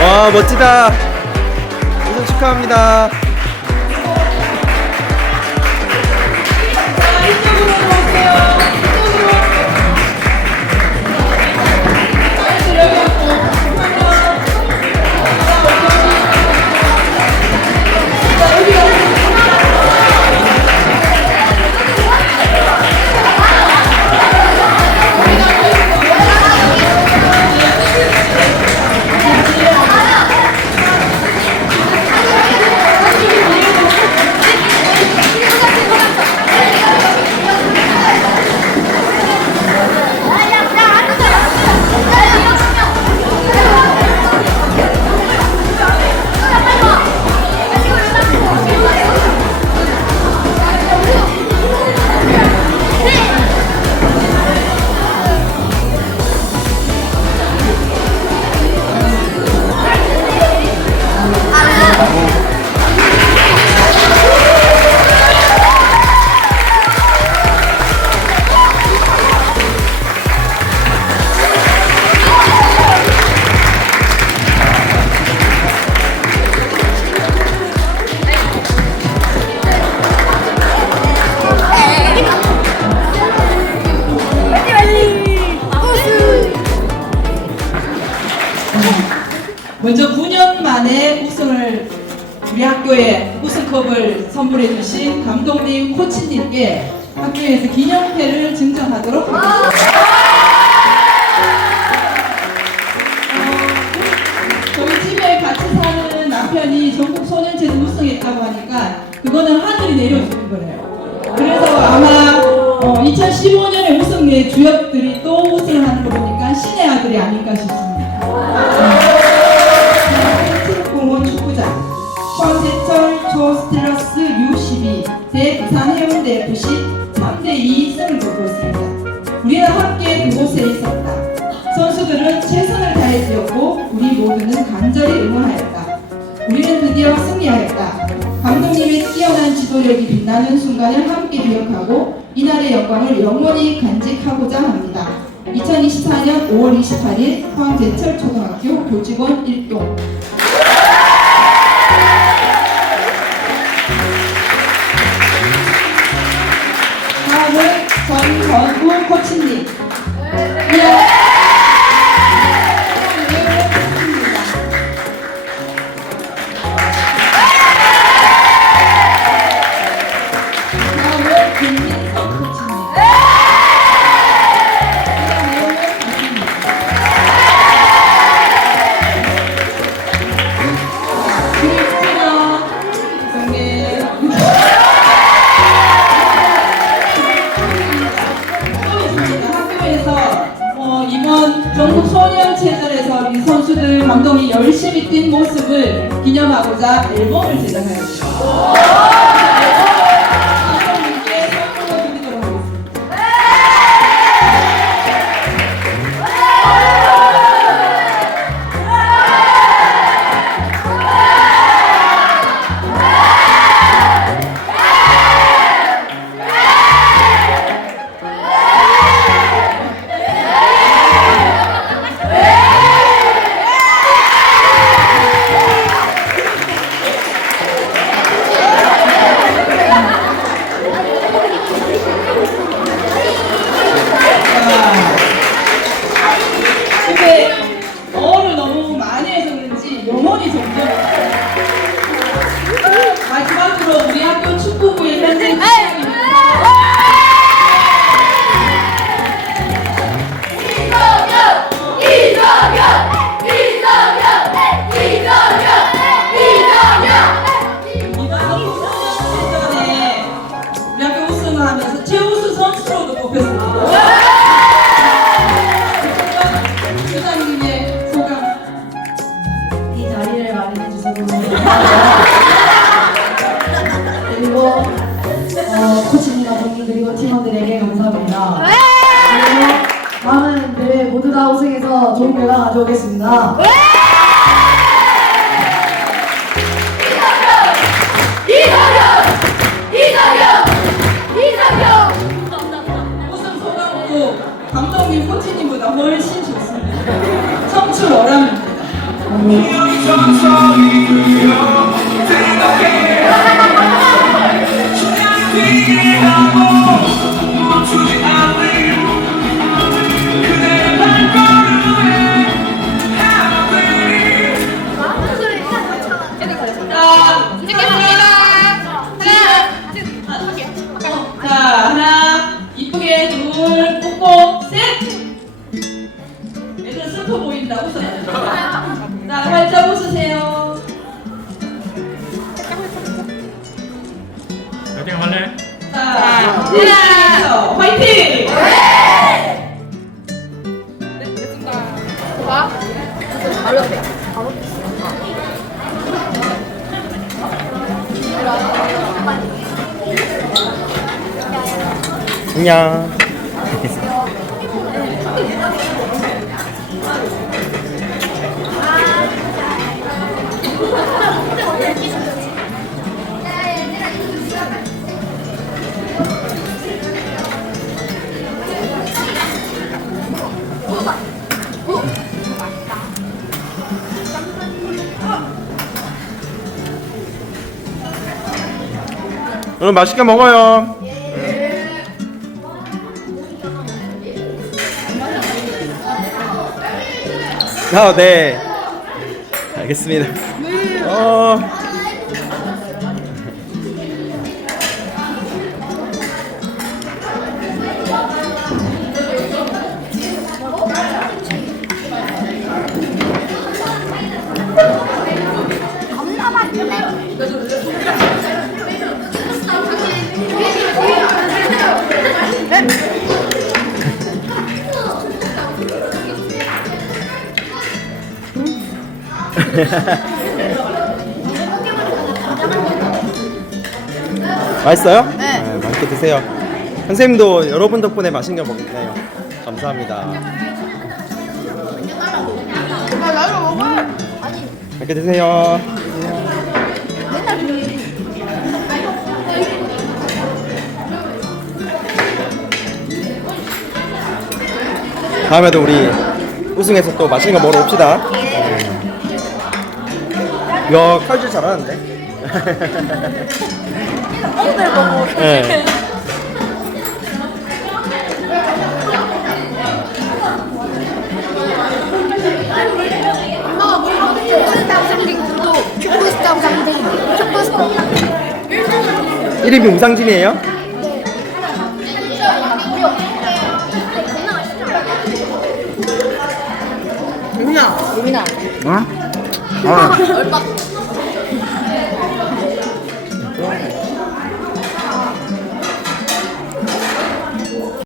와 멋지다. 우승 축하합니다 우리 학교에 우승컵을 선물해 주신 감독님 코치님께 학교에서 기념패를 증정하도록 하겠습니다. 어, 저희 집에 같이 사는 남편이 전국 소년체에서 우승했다고 하니까 그거는 하늘이 내려주는 거래요. 그래서 아마 2015년에 우승의 주역들이 또 우승을 하는 거 보니까 신의 아들이 아닌가 싶습니다. 지도력이 빛나는 순간을 함께 기억하고 이날의 영광을 영원히 간직하고자 합니다. 2024년 5월 28일 포항제철 초등학교 교직원 1동 다음은 전건우 코치님. 우리 선수들 감독이 열심히 뛴 모습을 기념하고자 앨범을 제작하였습니다. 가져오겠습니다. 우승 소감도 감독님 코치님보다 훨씬 좋습니다. 청출 어람입니다. 안녕. 오늘 맛있게 먹어요. 아, 네. 알겠습니다. 어. 맛있어요? 네. 맛있게 드세요. 선생님도 여러분 덕분에 맛있는 거 먹네요. 감사합니다. 맛있게 드세요. 다음에도 우리 우승해서 또 맛있는 거 먹으러 옵시다. 야, 칼질 잘하는데? 네. 엄마가 우상딩 구독 우상딩 축구스타 이름이 우상진이에요? 유민아 어? 아, 얼빡